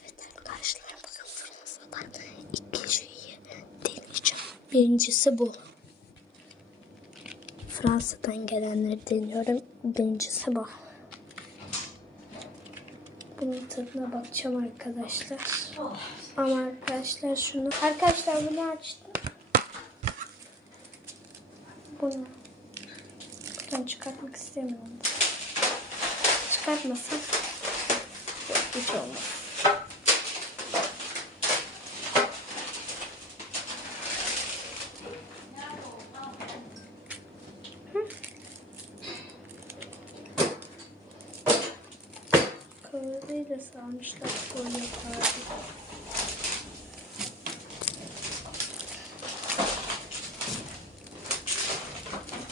Evet arkadaşlar bakın Fransa'dan iki şeyi deneyeceğim. Birincisi bu. Fransa'dan gelenleri deniyorum. Birincisi bu. Bunun tadına bakacağım arkadaşlar. Ama arkadaşlar şunu... Arkadaşlar bunu açtım. Bunu. Ben çıkartmak istemiyorum. Çıkartmasın. Yok hiç olmaz. Da sarmışlar böyle yapardı.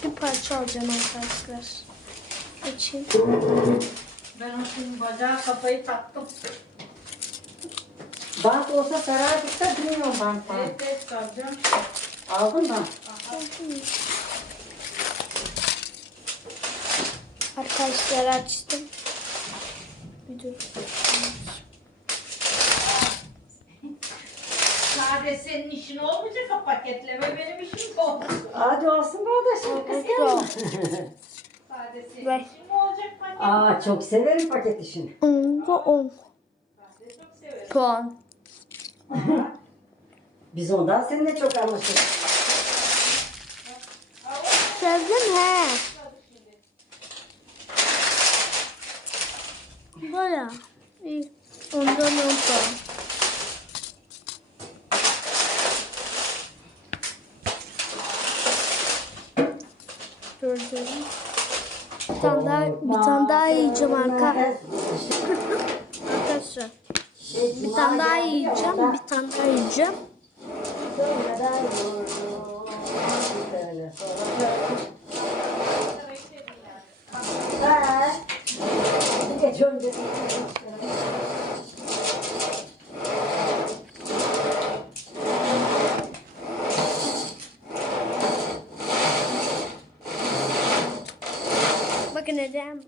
Bir parça alacağım arkadaşlar. Açayım. Ben o senin bacağı kafayı taktım. Bant olsa sarardık da bilmiyorum bant falan. Evet evet saracağım. Aldın mı? Arkadaşlar açtım. Dur. Sade senin işin olmayacak o paketleme benim işim oldu. Hadi olsun kardeşim kız gelme. Sade senin Ver. işin mi olacak paket? Aa çok severim paket işini. Onda 10 Sade çok severim. puan. Biz ondan seninle çok anlaşırız. Sevdim he. Baya. İyi. Ondan 10 puan. Gördüm. Bir tane daha, bir tane daha yiyeceğim arka. Arkadaşlar. Bir tane daha yiyeceğim. Bir tane daha yiyeceğim. Ha. Önce. Bakın Ecem.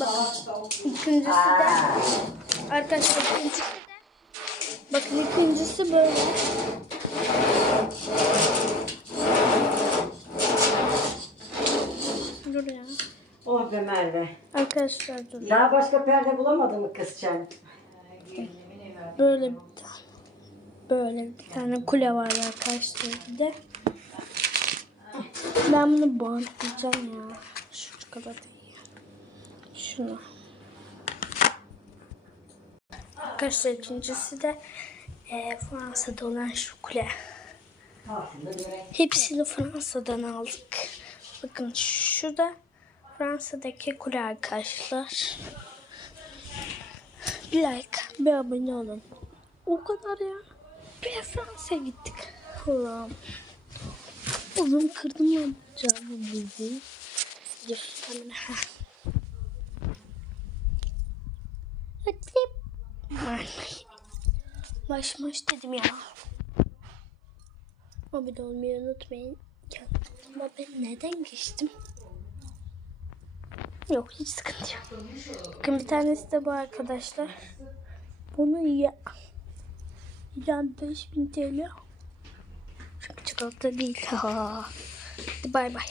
Bak, ikincisi de arkadaşlar ikincisi de bakın ikincisi böyle. Ya. Oh be Merve. Arkadaşlar dur. Daha başka perde bulamadın mı kızcağım? Böyle bir tane. Böyle bir tane kule var arkadaşlar bir de. Ben bunu bantlayacağım ya. Şu kadar değil. Şunu. Arkadaşlar ikincisi de e, Fransa'da olan şu kule. Hepsini Fransa'dan aldık. Bakın şu da Fransa'daki kule arkadaşlar. Bir like, bir abone olun. O kadar ya. Bir Fransa'ya gittik. Allah'ım. Oğlum kırdım ya canım bizi. Ha. Hadi. Ay. Maş maş dedim ya. Abone olmayı unutmayın. Ama ben neden geçtim? Yok hiç sıkıntı yok. Bakın bir tanesi de bu arkadaşlar. Bunu ya. Yani 5000 TL. Çünkü çikolata değil. Hadi bay bay.